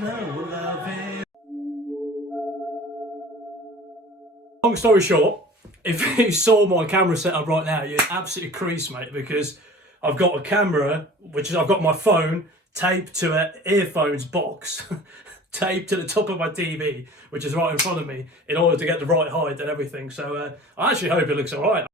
no loving. Long story short, if you saw my camera setup right now, you'd absolutely crease, mate, because I've got a camera, I've got my phone taped to an earphones box, taped to the top of my TV, which is right in front of me, in order to get the right height and everything. So I actually hope it looks all right.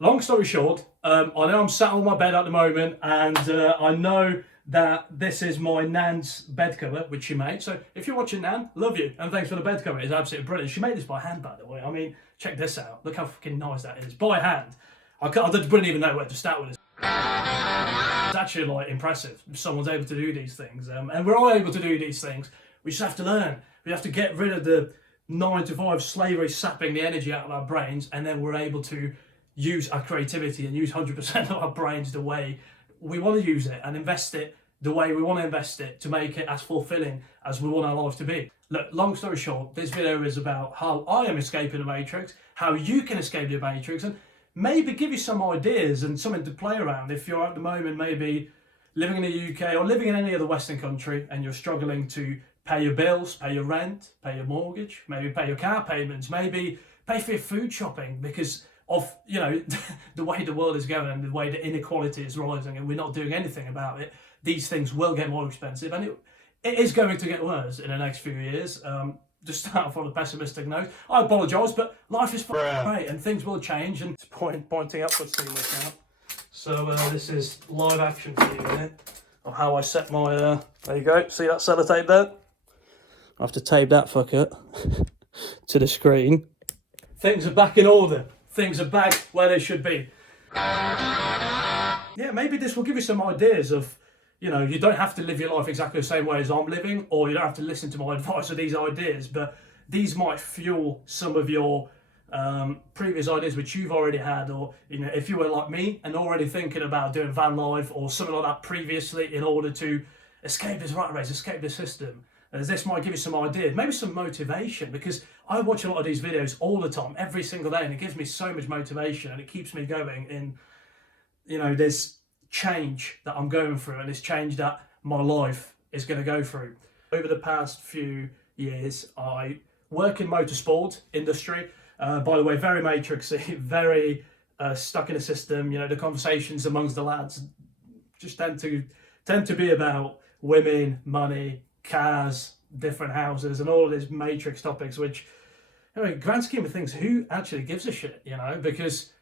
Long story short, I know I'm sat on my bed at the moment, and I know that this is my Nan's bed cover, which she made. So if you're watching, Nan, love you, and thanks for the bed cover. It's absolutely brilliant. She made this by hand, by the way. I mean, check this out. Look how fucking nice that is. By hand. I wouldn't even know where to start with this. It's actually like impressive if someone's able to do these things. And we're all able to do these things. We just have to learn. We have to get rid of the 9 to 5 slavery sapping the energy out of our brains, and then we're able to use our creativity and use 100% of our brains the way we want to use it, and invest it the way we want to invest it to make it as fulfilling as we want our life to be. Look, long story short, this video is about how I am escaping the Matrix, how you can escape the Matrix, and maybe give you some ideas and something to play around if you're at the moment maybe living in the UK or living in any other Western country and you're struggling to pay your bills, pay your rent, pay your mortgage, maybe pay your car payments, maybe pay for your food shopping because of, you know, the way the world is going and the way the inequality is rising and we're not doing anything about it. These things will get more expensive, and it is going to get worse in the next few years. Just start off on a pessimistic note. I apologise, but life is great and things will change, and it's pointing upwards to this now. So this is live action for you, innit? Of how I set my, there you go, see that sellotape there? I have to tape that fucker to the screen. Things are back in order. Things are back where they should be. Yeah, maybe this will give you some ideas of, you know, you don't have to live your life exactly the same way as I'm living, or you don't have to listen to my advice or these ideas, but these might fuel some of your previous ideas which you've already had, or, you know, if you were like me and already thinking about doing van life or something like that previously in order to escape this rat race, escape the system. As this might give you some ideas, maybe some motivation, because I watch a lot of these videos all the time, every single day, and it gives me so much motivation and it keeps me going in, you know, this change that I'm going through and this change that my life is going to go through. Over the past few years, I work in motorsport industry. By the way, very matrixy, very stuck in a system. You know, the conversations amongst the lads just tend to be about women, money, cars, different houses, and all of these matrix topics, which, you know, grand scheme of things, who actually gives a shit, you know, because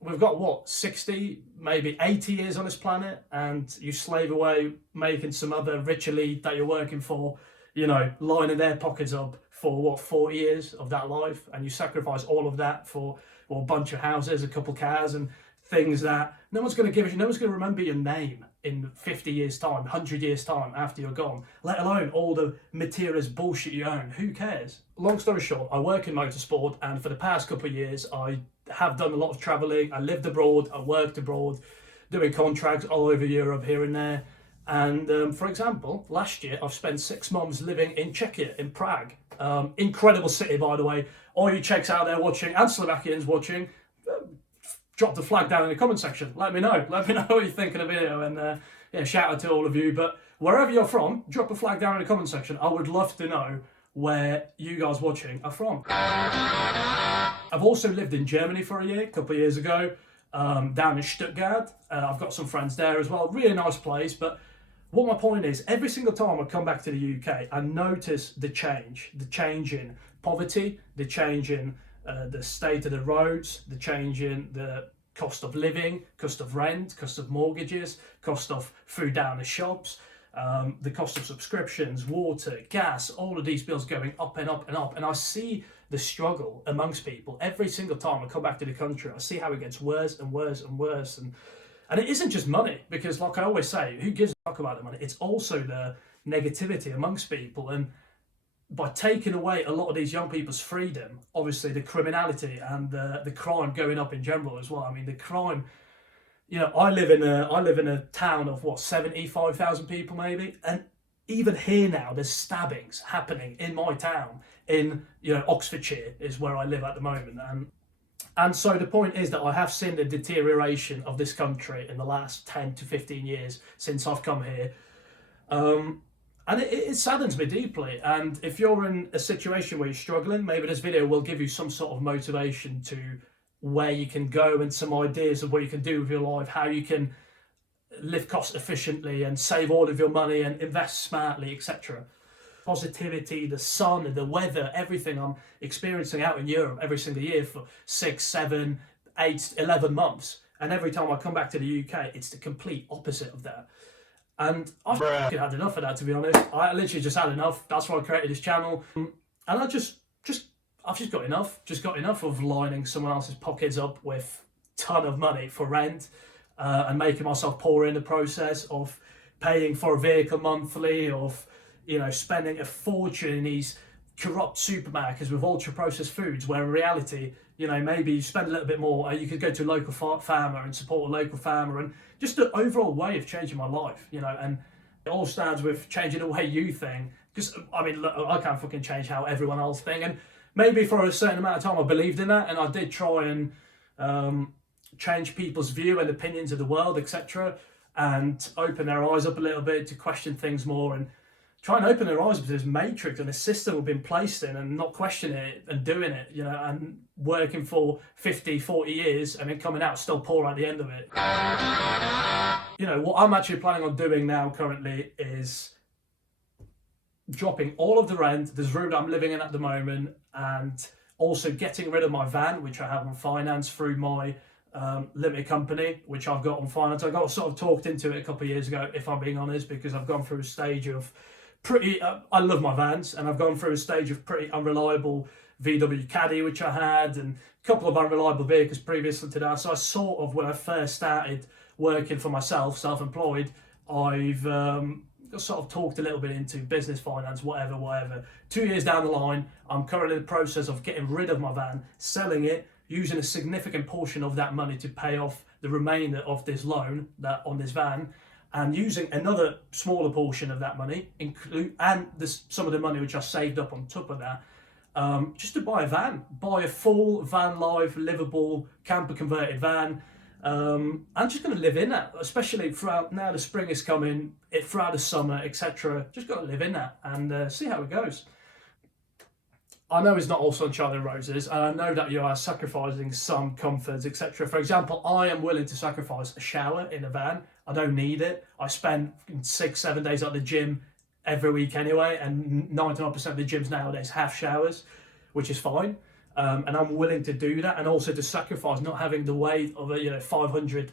we've got, what, 60, maybe 80 years on this planet, and you slave away making some other rich elite that you're working for, you know, lining their pockets up for, what, 40 years of that life, and you sacrifice all of that for, well, a bunch of houses, a couple cars, and things that no one's going to give a shit, no one's going to remember your name in 50 years time, 100 years time after you're gone, let alone all the materialist bullshit you own. Who cares? Long story short, I work in motorsport, and for the past couple of years I have done a lot of travelling. I lived abroad, I worked abroad, doing contracts all over Europe here and there. And for example, last year I've spent 6 months living in Czechia, in Prague. Incredible city, by the way. All you Czechs out there watching, and Slovakians watching, drop the flag down in the comment section. Let me know what you think of the video, and yeah, shout out to all of you. But wherever you're from, drop a flag down in the comment section. I would love to know where you guys watching are from. I've also lived in Germany for a year, a couple of years ago, down in Stuttgart. I've got some friends there as well. Really nice place. But what my point is, every single time I come back to the UK, I notice the change in poverty, the change in the state of the roads, the change in the cost of living, cost of rent, cost of mortgages, cost of food down the shops, the cost of subscriptions, water, gas, all of these bills going up and up and up. And I see the struggle amongst people every single time I come back to the country. I see how it gets worse and worse and worse. And it isn't just money, because like I always say, who gives a fuck about the money? It's also the negativity amongst people. And by taking away a lot of these young people's freedom, obviously the criminality and the crime going up in general as well. I mean, the crime, you know, I live in a town of, what, 75,000 people maybe, and even here now there's stabbings happening in my town, in, you know, Oxfordshire is where I live at the moment. And so the point is that I have seen the deterioration of this country in the last 10 to 15 years since I've come here. And it saddens me deeply. And if you're in a situation where you're struggling, maybe this video will give you some sort of motivation to where you can go and some ideas of what you can do with your life, how you can live cost efficiently and save all of your money and invest smartly, etc. Positivity, the sun, the weather, everything I'm experiencing out in Europe every single year for 6, 7, 8, 11 months. And every time I come back to the UK, it's the complete opposite of that. And I've had enough of that, to be honest. I literally just had enough. That's why I created this channel. And I've just got enough. Just got enough of lining someone else's pockets up with a ton of money for rent and making myself poor in the process, of paying for a vehicle monthly, of, you know, spending a fortune in these corrupt supermarkets with ultra processed foods, where in reality, you know, maybe you spend a little bit more, you could go to a local farmer and support a local farmer, and just an overall way of changing my life, you know. And it all starts with changing the way you think, because I mean, look, I can't fucking change how everyone else thinks, and maybe for a certain amount of time I believed in that, and I did try and change people's view and opinions of the world, etc., and open their eyes up a little bit to question things more, and try and open their eyes to this matrix and the system we've been placed in, and not question it and doing it, you know, and working for 50, 40 years and then coming out still poor at the end of it. You know, what I'm actually planning on doing now currently is dropping all of the rent, this room that I'm living in at the moment, and also getting rid of my van, which I have on finance through my limited company, which I've got on finance. I got sort of talked into it a couple of years ago, if I'm being honest, because I've gone through a stage of I love my vans, and I've gone through a stage of pretty unreliable VW Caddy, which I had, and a couple of unreliable vehicles previously to that. So I sort of, when I first started working for myself, self-employed, I've sort of talked a little bit into business finance, whatever. 2 years down the line, I'm currently in the process of getting rid of my van, selling it, using a significant portion of that money to pay off the remainder of this loan that on this van, and using another smaller portion of that money, some of the money which I saved up on top of that, just to buy a van, buy a full van life, livable, camper converted van. I'm just going to live in that, especially throughout, now the spring is coming, throughout the summer, etc. Just got to live in that and see how it goes. I know it's not all sunshine and roses, and I know that you are sacrificing some comforts, etc. For example, I am willing to sacrifice a shower in a van. I don't need it. I spend 6, 7 days at the gym every week anyway, and 99% of the gyms nowadays have showers, which is fine. And I'm willing to do that, and also to sacrifice not having the weight of a 500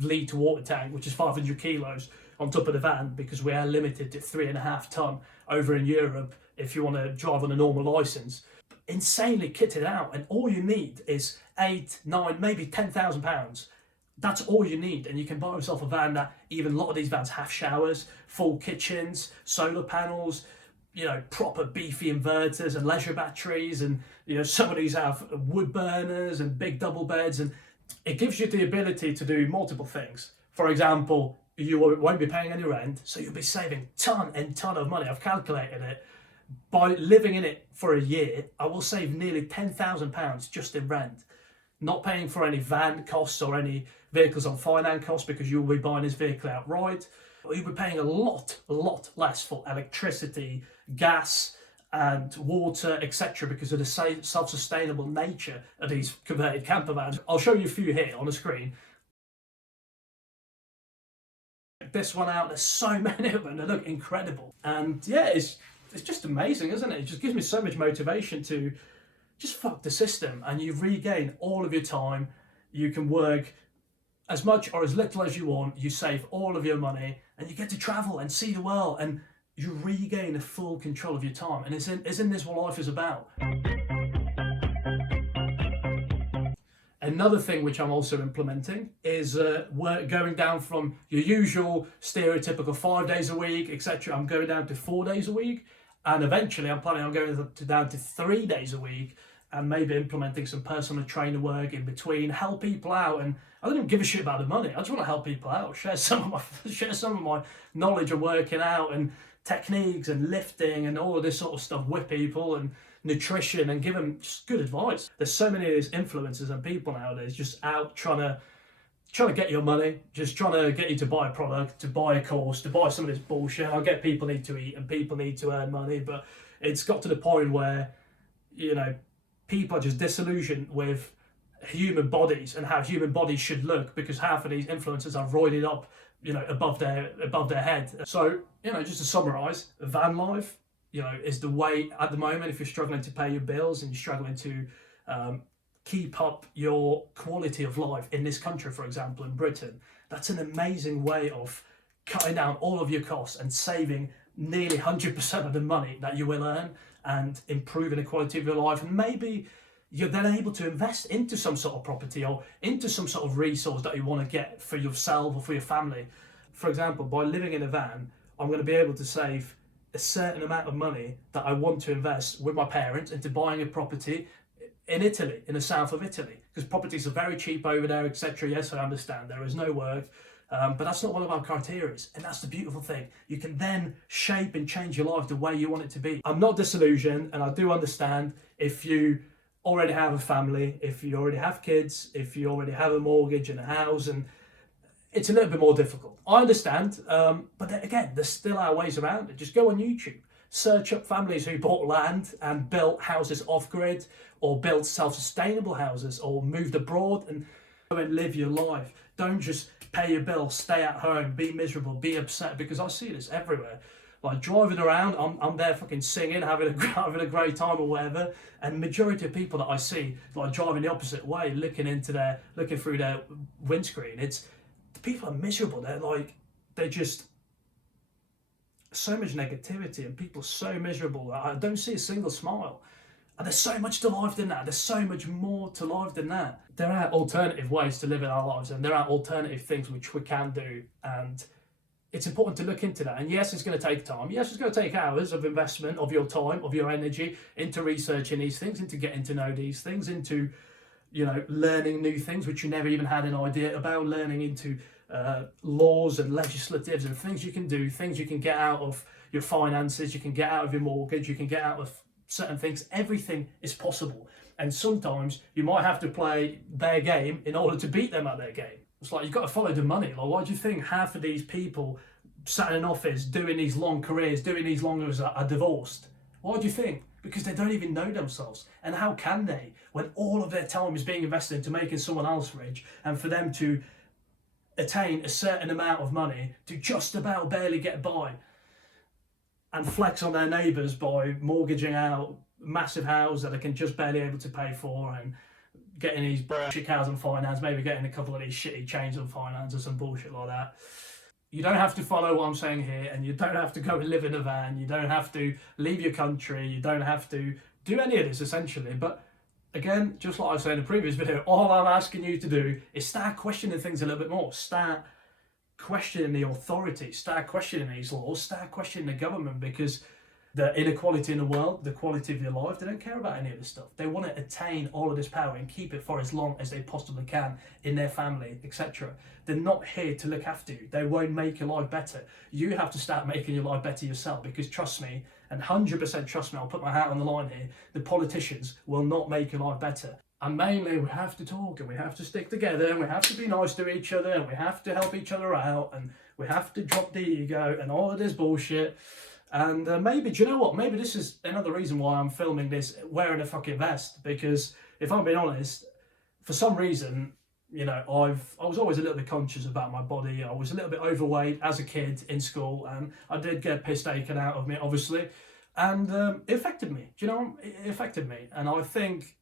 litre water tank, which is 500 kilos, on top of the van, because we are limited to 3.5 ton over in Europe if you want to drive on a normal license. Insanely kitted out, and all you need is 8, 9, maybe £10,000. That's all you need, and you can buy yourself a van that, even a lot of these vans have showers, full kitchens, solar panels, proper beefy inverters and leisure batteries, and some of these have wood burners and big double beds, and it gives you the ability to do multiple things. For example, you won't be paying any rent, so you'll be saving ton of money. I've calculated it. By living in it for a year, I will save nearly £10,000 just in rent. Not paying for any van costs or any vehicles on finance costs, because you'll be buying this vehicle outright. You'll be paying a lot less for electricity, gas and water, etc., because of the self-sustainable nature of these converted camper vans. I'll show you a few here on the screen. This one out, there's so many of them, they look incredible. And yeah, it's just amazing, isn't it? It just gives me so much motivation to just fuck the system, and you regain all of your time. You can work as much or as little as you want, you save all of your money, and you get to travel and see the world, and you regain a full control of your time. And isn't this what life is about? Another thing which I'm also implementing is going down from your usual stereotypical 5 days a week, etc. I'm going down to 4 days a week, and eventually I'm planning on going down to 3 days a week, and maybe implementing some personal trainer work in between, help people out. And I don't even give a shit about the money. I just want to help people out, share some of my knowledge of working out and techniques and lifting and all of this sort of stuff with people, and nutrition, and give them just good advice. There's so many of these influencers and people nowadays just out trying to trying to get your money, just trying to get you to buy a product, to buy a course, to buy some of this bullshit. I get people need to eat and people need to earn money, but it's got to the point where, you know, people are just disillusioned with human bodies and how human bodies should look, because half of these influencers are roided up, you know, above their head. So, you know, just to summarize, van life, you know, is the way at the moment. If you're struggling to pay your bills and you're struggling to keep up your quality of life in this country, for example, in Britain, that's an amazing way of cutting down all of your costs and saving nearly 100% of the money that you will earn and improving the quality of your life. And maybe you're then able to invest into some sort of property or into some sort of resource that you want to get for yourself or for your family. For example, by living in a van, I'm going to be able to save a certain amount of money that I want to invest with my parents into buying a property in Italy, in the south of Italy, because properties are very cheap over there, etc. Yes, I understand there is no work, but that's not one of our criteria, and that's the beautiful thing. You can then shape and change your life the way you want it to be. I'm not disillusioned, and I do understand if you already have a family, if you already have kids, if you already have a mortgage and a house, and it's a little bit more difficult. I understand, but then again, there still are ways around it. Just go on YouTube, search up families who bought land and built houses off-grid, or built self-sustainable houses, or moved abroad, and go and live your life. Don't just pay your bill, stay at home, be miserable, be upset, because I see this everywhere. Like driving around, I'm there fucking singing, having a great time or whatever, and majority of people that I see like driving the opposite way, looking through their windscreen. People are miserable. They're just so much negativity, and people are so miserable. I don't see a single smile. And there's so much to life than that. There's so much more to life than that. There are alternative ways to live in our lives, and there are alternative things which we can do, and it's important to look into that. And yes, it's going to take time. Yes, it's going to take hours of investment of your time, of your energy into researching these things, into getting to know these things, into, you know, learning new things which you never even had an idea about, learning into laws and legislatives and things you can do, things you can get out of your finances, you can get out of your mortgage, you can get out of certain things. Everything is possible. And sometimes you might have to play their game in order to beat them at their game. It's like, you've got to follow the money. Like, why do you think half of these people sat in an office doing these long careers, doing these long careers are divorced? Why do you think? Because they don't even know themselves. And how can they, when all of their time is being invested into making someone else rich, and for them to attain a certain amount of money to just about barely get by and flex on their neighbours by mortgaging out massive houses that they can just barely able to pay for, and getting these bullshit cars on finance, maybe getting a couple of these shitty chains on finance or some bullshit like that. You don't have to follow what I'm saying here, and you don't have to go and live in a van, you don't have to leave your country, you don't have to do any of this essentially. But again, just like I said in the previous video, all I'm asking you to do is start questioning things a little bit more. Start questioning the authorities, start questioning these laws, start questioning the government, because the inequality in the world, the quality of your life, they don't care about any of this stuff. They want to attain all of this power and keep it for as long as they possibly can in their family, etc. They're not here to look after you. They won't make your life better. You have to start making your life better yourself, because trust me, and 100% trust me, I'll put my hat on the line here, the politicians will not make your life better. And mainly, we have to talk, and we have to stick together, and we have to be nice to each other, and we have to help each other out, and we have to drop the ego and all of this bullshit. And maybe, do you know what? Maybe this is another reason why I'm filming this wearing a fucking vest. Because if I'm being honest, for some reason, you know, I was always a little bit conscious about my body. I was a little bit overweight as a kid in school, and I did get piss taken out of me, obviously. And it affected me. Do you know? It affected me. And I think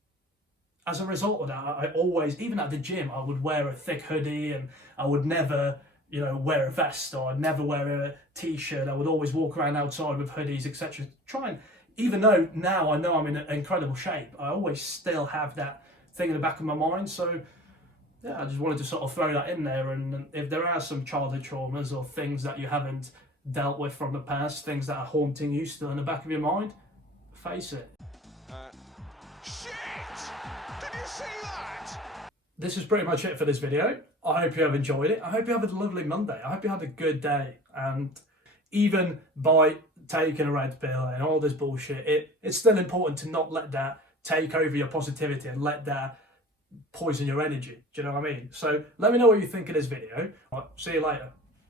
as a result of that, I always, even at the gym, I would wear a thick hoodie, and I would never, you know, wear a vest, or I'd never wear a t-shirt. I would always walk around outside with hoodies, etc. Even though now I know I'm in incredible shape, I always still have that thing in the back of my mind. So yeah, I just wanted to sort of throw that in there. And if there are some childhood traumas or things that you haven't dealt with from the past, things that are haunting you still in the back of your mind, face it. Shit! Did you see that? This is pretty much it for this video. I hope you have enjoyed it. I hope you have a lovely Monday. I hope you had a good day. And even by taking a red pill and all this bullshit, it's still important to not let that take over your positivity and let that poison your energy. Do you know what I mean? So let me know what you think of this video. Right, see you later.